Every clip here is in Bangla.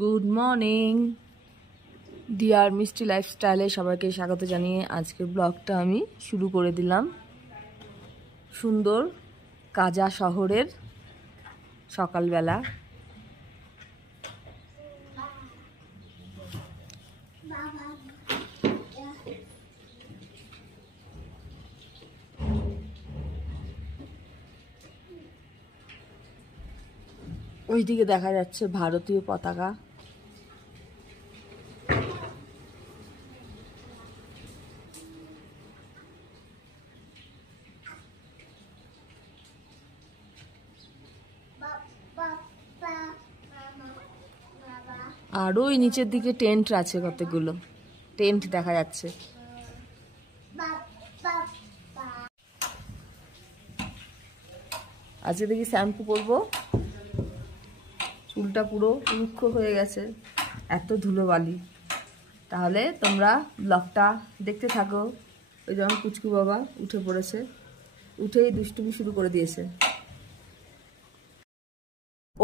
গুড মর্নিং ডিয়ার মিষ্টি লাইফস্টাইলে সবাইকে স্বাগত জানিয়ে আজকের ব্লগটা আমি শুরু করে দিলাম। সুন্দর কাজা শহরের সকালবেলা। ওইদিকে দেখা যাচ্ছে ভারতীয় পতাকা। আর ওই নিচের দিকে টেন্ট আছে, কতগুলো টেন্ট দেখা যাচ্ছে। আজকে দেখি শ্যাম্পু করবো, চুলটা পুরো রুক্ষ হয়ে গেছে, এত ধুলোবালি। তাহলে তোমরা ব্লগটা দেখতে থাকো। ওই যেমন পুচকু বাবা উঠে পড়েছে, উঠেই দুষ্টুমি শুরু করে দিয়েছে।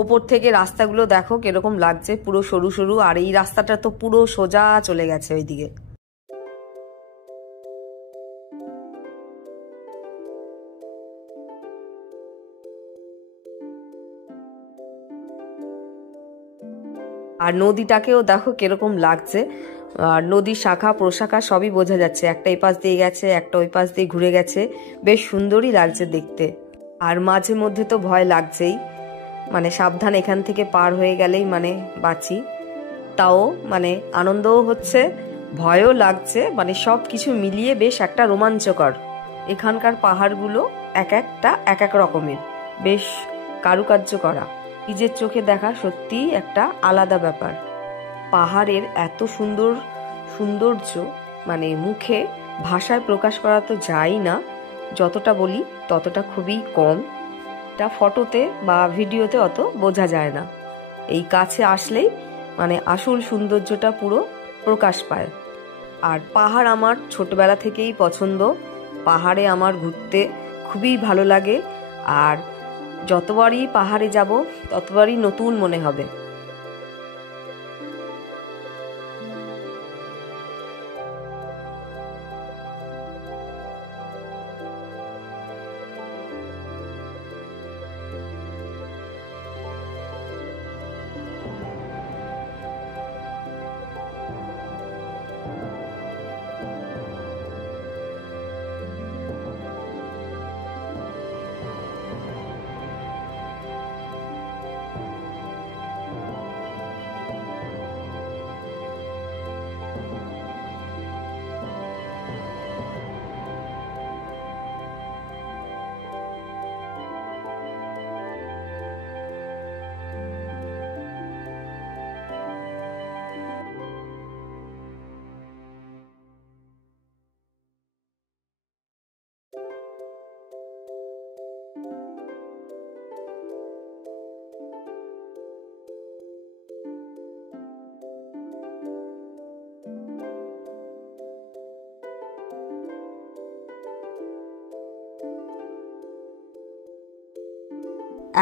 ওপর থেকে রাস্তাগুলো দেখো কিরকম লাগছে, পুরো সরু সরু, আর এই রাস্তাটা তো পুরো সোজা চলে গেছে ওইদিকে। আর নদীটাকেও দেখো কিরকম লাগছে, আর নদীর শাখা প্রশাখা সবই বোঝা যাচ্ছে। একটা এই পাশ দিয়ে গেছে, একটা ওই পাশ দিয়ে ঘুরে গেছে, বেশ সুন্দরই লাগছে দেখতে। আর মাঝে মধ্যে তো ভয় লাগছেই, মানে সাবধান, এখান থেকে পার হয়ে গেলেই মানে বাঁচি। তাও মানে আনন্দও হচ্ছে, ভয়ও লাগছে, মানে সব কিছু মিলিয়ে বেশ একটা রোমাঞ্চকর। এখানকার পাহাড়গুলো এক একটা এক এক রকমের, বেশ কারুকার্য করা। নিজের চোখে দেখা সত্যি একটা আলাদা ব্যাপার। পাহাড়ের এত সুন্দর সৌন্দর্য মানে মুখে ভাষায় প্রকাশ করা তো যায় না, যতটা বলি ততটা খুবই কম। এটা ফটোতে বা ভিডিওতে অত বোঝা যায় না, এই কাছে আসলেই মানে আসল সৌন্দর্যটা পুরো প্রকাশ পায়। আর পাহাড় আমার ছোটবেলা থেকেই পছন্দ, পাহাড়ে আমার ঘুরতে খুবই ভালো লাগে। আর যতবারই পাহাড়ে যাব ততবারই নতুন মনে হবে।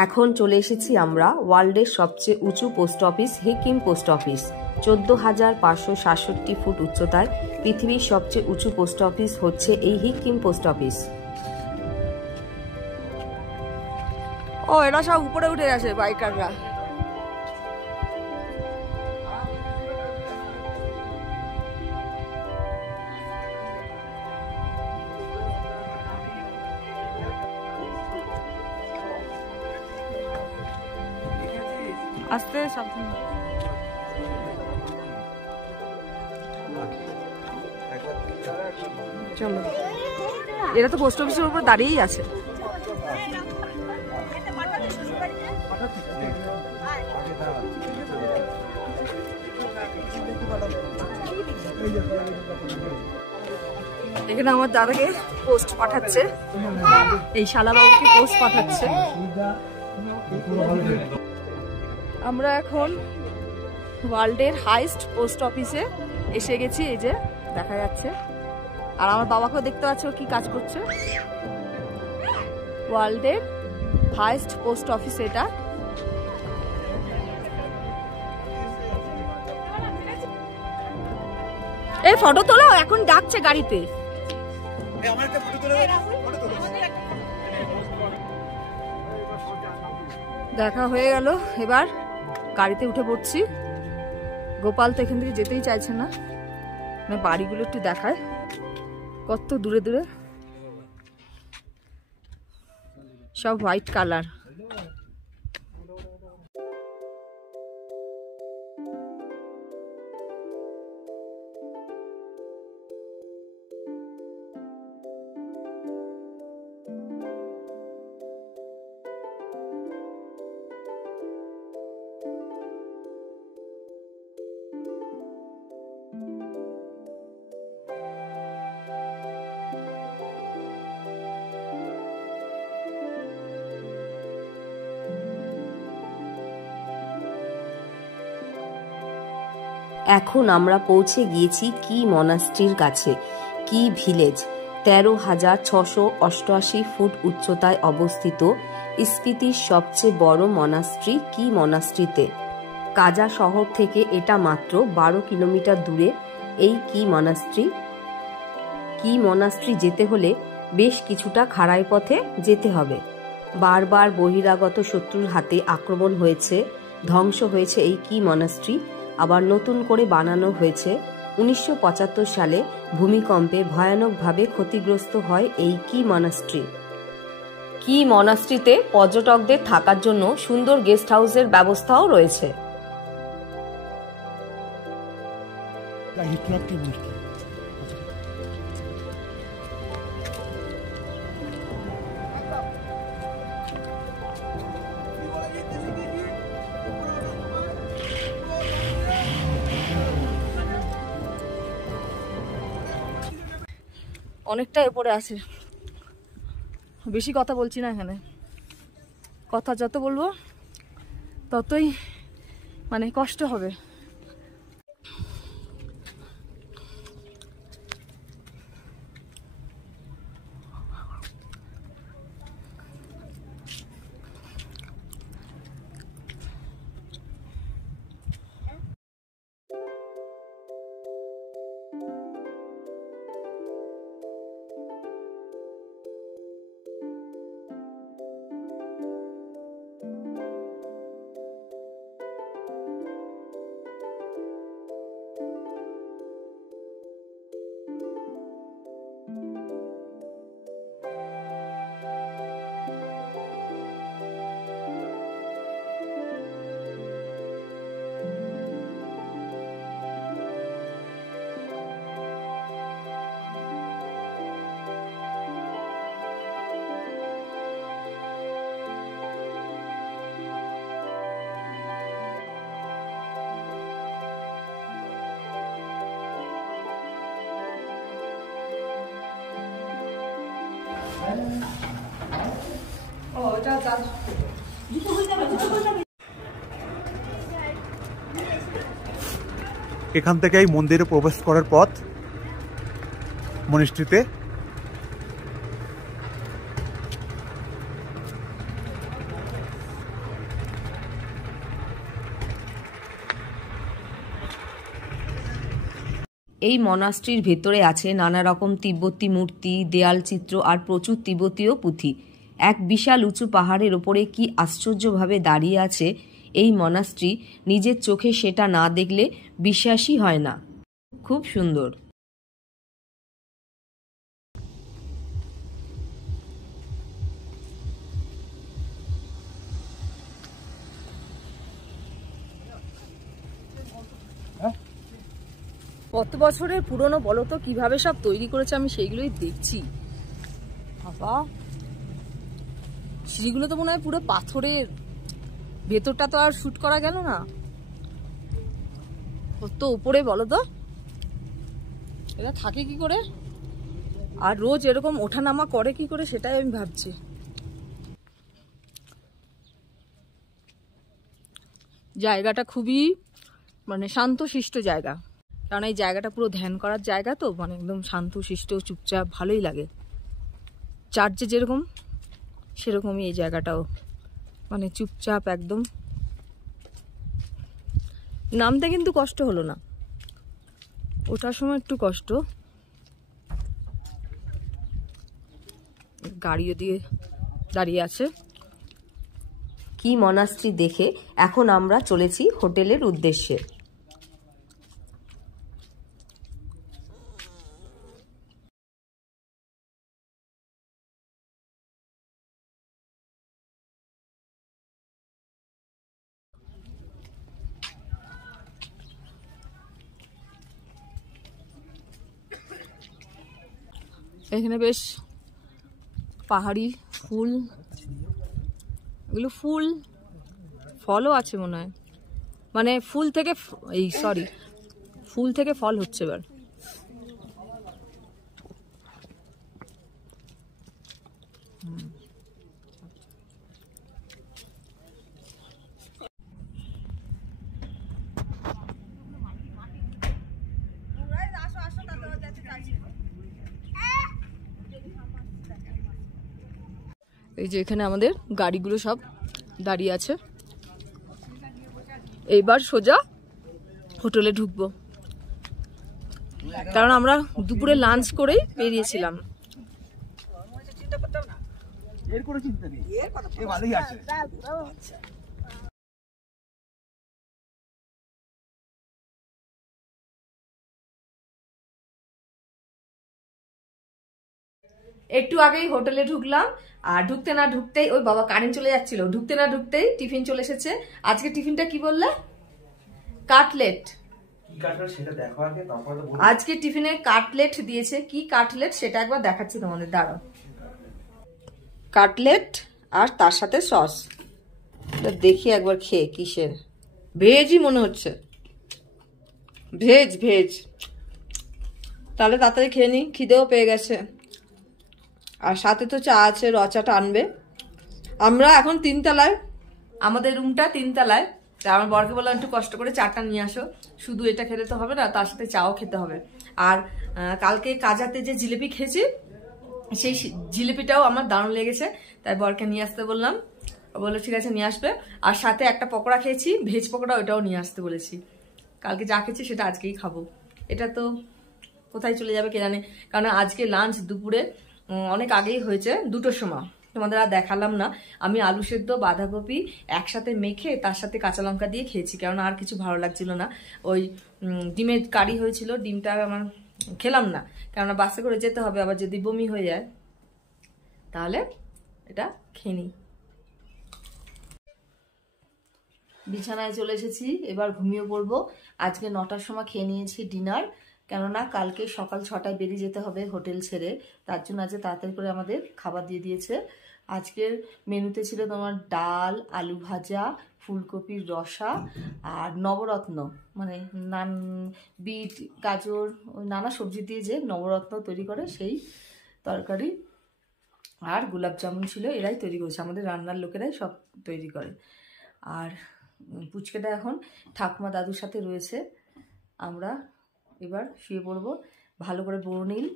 এখন চলে এসেছি আমরা ওয়ার্ল্ডের সবচেয়ে উঁচু post office Hikkim post office. 14,567 foot উচ্চতায় পৃথিবীর সবচেয়ে উঁচু পোস্ট অফিস হচ্ছে এই হিকিম পোস্ট অফিস। ও এরা সব উপরে উঠে গেছে বাইকাররা। আস্তে সাবধান। চলো, এরা তো পোস্ট অফিসের উপর দাঁড়িয়েই আছে। এখানে আমার দাদাকে পোস্ট পাঠাচ্ছে, এই শালাবাবুকে পোস্ট পাঠাচ্ছে। আমরা এখন ওয়ার্ল্ডের হাইস্ট পোস্ট অফিসে এসে গেছি, এই যে দেখা যাচ্ছে। আর আমার বাবাকেও দেখতে পাচ্ছ কি কাজ করছে। ওয়ার্ল্ডের হাইস্ট পোস্ট অফিস এটা। এই ফটো তোলো, এখন ডাকছে গাড়িতে। দেখা হয়ে গেল, এবার গাড়িতে উঠে পড়ছি। গোপাল তো এখান থেকে যেতেই চাইছে না, মানে বাড়িগুলো একটু দেখায় কত দূরে দূরে, সব হোয়াইট কালার। এখন আমরা পৌঁছে গিয়েছি কি মনাস্ট্রির কাছে। কি ভিলেজ 13,688 ফুট উচ্চতায় অবস্থিত স্পিতির সবচেয়ে বড় মনাস্ট্রি কি মনাস্ট্রিতে। কাজা শহর থেকে এটা মাত্র 12 কিলোমিটার দূরে এই কি মনাস্ট্রি। কি মনাস্ট্রি যেতে হলে বেশ কিছুটা খাড়াই পথে যেতে হবে। বারবার বহিরাগত শত্রুর হাতে আক্রমণ হয়েছে, ধ্বংস হয়েছে এই কি মনাস্ট্রি, আবার নতুন করে বানানো হয়েছে। 1975 সালে ভূমিকম্পে ভয়ানকভাবে ক্ষতিগ্রস্ত হয় এই কি মনাস্ট্রি। কি মনাস্ট্রিতে পর্যটকদের থাকার জন্য সুন্দর গেস্ট হাউসের ব্যবস্থাও রয়েছে। অনেকটা এরপরে আছে, বেশি কথা বলছি না এখানে। কথা যত বলবো ততই মানে কষ্ট হবে। এখান থেকেই মন্দিরে প্রবেশ করার পথ মনিস্ট্রিতে। এই মনাস্ট্রির ভেতরে আছে নানা রকম তিব্বতী মূর্তি, দেয়াল চিত্র আর প্রচুর তিব্বতীয় পুঁথি। এক বিশাল উঁচু পাহাড়ের ওপরে কি আশ্চর্যভাবে দাঁড়িয়ে আছে এই মনাস্ট্রি, নিজের চোখে সেটা না দেখলে বিশ্বাসই হয় না। খুব সুন্দর। কত বছরের পুরনো বলো তো, কিভাবে সব তৈরি করেছে আমি সেইগুলোই দেখছি। বাবা, সিঁড়িগুলো তো মনে হয় পুরো পাথরের, ভেতরটা তো আর শুট করা গেল না। কত উপরে বলো তো, এরা থাকে কি করে, আর রোজ এরকম ওঠানামা করে কি করে, সেটাই আমি ভাবছি। জায়গাটা খুবই মানে শান্তশিষ্ট জায়গা, কারণ এই জায়গাটা পুরো ধ্যান করার জায়গা তো, মানে একদম শান্তশিষ্ট চুপচাপ, ভালোই লাগে। চার্চে যেরকম সেরকমই এই জায়গাটাও, মানে চুপচাপ একদম। নামতে কিন্তু কষ্ট হলো না, ওঠার সময় একটু কষ্ট, গাড়িও দিয়ে দাঁড়িয়ে আছে। কি মনাস্ট্রি দেখে এখন আমরা চলেছি হোটেলের উদ্দেশ্যে। এখানে বেশ পাহাড়ি ফুল, এগুলো ফুল ফলও আছে মনে হয়, মানে ফুল থেকে ফুল থেকে ফল হচ্ছে এবার। এই যে এখানে আমাদের গাড়িগুলো সব দাঁড়িয়ে আছে, এইবার সোজা হোটেলে ঢুকবো, কারণ আমরা দুপুরে লাঞ্চ করেই বেরিয়েছিলাম। একটু আগেই হোটেলে ঢুকলাম, আর ঢুকতে না ঢুকতেই ওই বাবা কারেন্ট চলে যাচ্ছিল, ঢুকতে না ঢুকতেই টিফিন চলে এসেছে। আজকে টিফিনটা কি বললে? কাটলেট। আজকে টিফিনে কাটলেট দিয়েছে। কি কাটলেট সেটা একবার দেখাচ্ছি তোমাদের, দাঁড়াও। কাটলেট আর তার সাথে সস, দেখি একবার খেয়ে কিসের। ভেজই মনে হচ্ছে, ভেজ ভেজ। তাহলে তাড়াতাড়ি খেয়ে নি, খিদেও পেয়ে গেছে। আর সাথে তো চা আছে, রচাটা আনবে। আমরা এখন 3 তলায়, আমাদের রুমটা 3 তলায়। আমার বরকে বললাম একটু কষ্ট করে চাটা নিয়ে আসো, শুধু এটা খেতে তো হবে না, তার সাথে চাও খেতে হবে। আর কালকে কাজাতে যে জিলিপি খেয়েছি, সেই জিলিপিটাও আমার দারুণ লেগেছে, তাই বরকে নিয়ে আসতে বললাম। বললো ঠিক আছে নিয়ে আসবে। আর সাথে একটা পকোড়া খেয়েছি, ভেজ পকোড়া, ওটাও নিয়ে আসতে বলেছি। কালকে যা খেয়েছি সেটা আজকেই খাবো। এটা তো কোথায় চলে যাবে কে জানে, কারণ আজকে লাঞ্চ দুপুরে অনেক আগেই হয়েছে, 2টোর সময়। তোমাদের আর দেখালাম না। আমি আলু সেদ্ধ বাঁধাকপি একসাথে মেখে তার সাথে কাঁচা লঙ্কা দিয়ে খেয়েছি, কারণ আর কিছু ভালো লাগছিল না। ওই ডিমের কারি হয়েছিল, ডিমটা আমার খেলাম না, কেননা বাসে করে যেতে হবে, আবার যদি বমি হয়ে যায় তাহলে এটা খেয়ে নিই। বিছানায় চলে এসেছি, এবার ঘুমিয়ে পড়বো। আজকে 9টার সময় খেয়ে নিয়েছি ডিনার, কেননা কালকে সকাল 6টায় বেরিয়ে যেতে হবে হোটেল ছেড়ে, তার জন্য আজকে তাড়াতাড়ি করে আমাদের খাবার দিয়ে দিয়েছে। আজকের মেনুতে ছিল তোমার ডাল, আলু ভাজা, ফুলকপির রসা আর নবরত্ন, মানে বিট গাজর ওই নানা সবজি দিয়ে যে নবরত্ন তৈরি করে সেই তরকারি, আর গোলাপ জামুন ছিল। এরাই তৈরি করেছে, আমাদের রান্নার লোকেরাই সব তৈরি করে। আর পুচকেটা এখন ঠাকুমা দাদুর সাথে রয়েছে। আমরা এবার শুয়ে পড়বো। ভালো করে বর্ণিল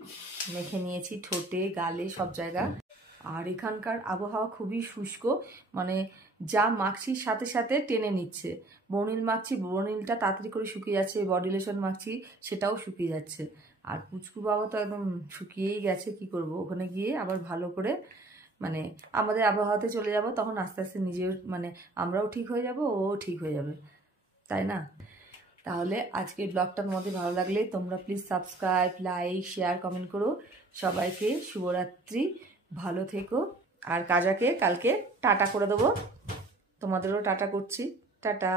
মেখে নিয়েছি ঠোঁটে, গালে, সব জায়গা। আর এখানকার আবহাওয়া খুবই শুষ্ক, মানে যা মাখছি সাথে সাথে টেনে নিচ্ছে। বর্ণিল মাখছি, বর্ণিলটা তাড়াতাড়ি করে শুকিয়ে যাচ্ছে, বডি লোশন মাখছি, সেটাও শুকিয়ে যাচ্ছে। আর পুচকু বাবা তো একদম শুকিয়েই গেছে, কি করব। ওখানে গিয়ে আবার ভালো করে মানে আমাদের আবহাওয়াতে চলে যাব, তখন আস্তে আস্তে নিজেও মানে আমরাও ঠিক হয়ে যাব, ও ঠিক হয়ে যাবে, তাই না? তাহলে আজকে ব্লগটার মধ্যে ভালো লাগলে তোমরা please subscribe, like, share, comment করো। সবাইকে শুভরাত্রি, ভালো থেকো। আর কাজাকে কালকে টাটা করে দেবো, তোমাদেরও টাটা করছি, টাটা।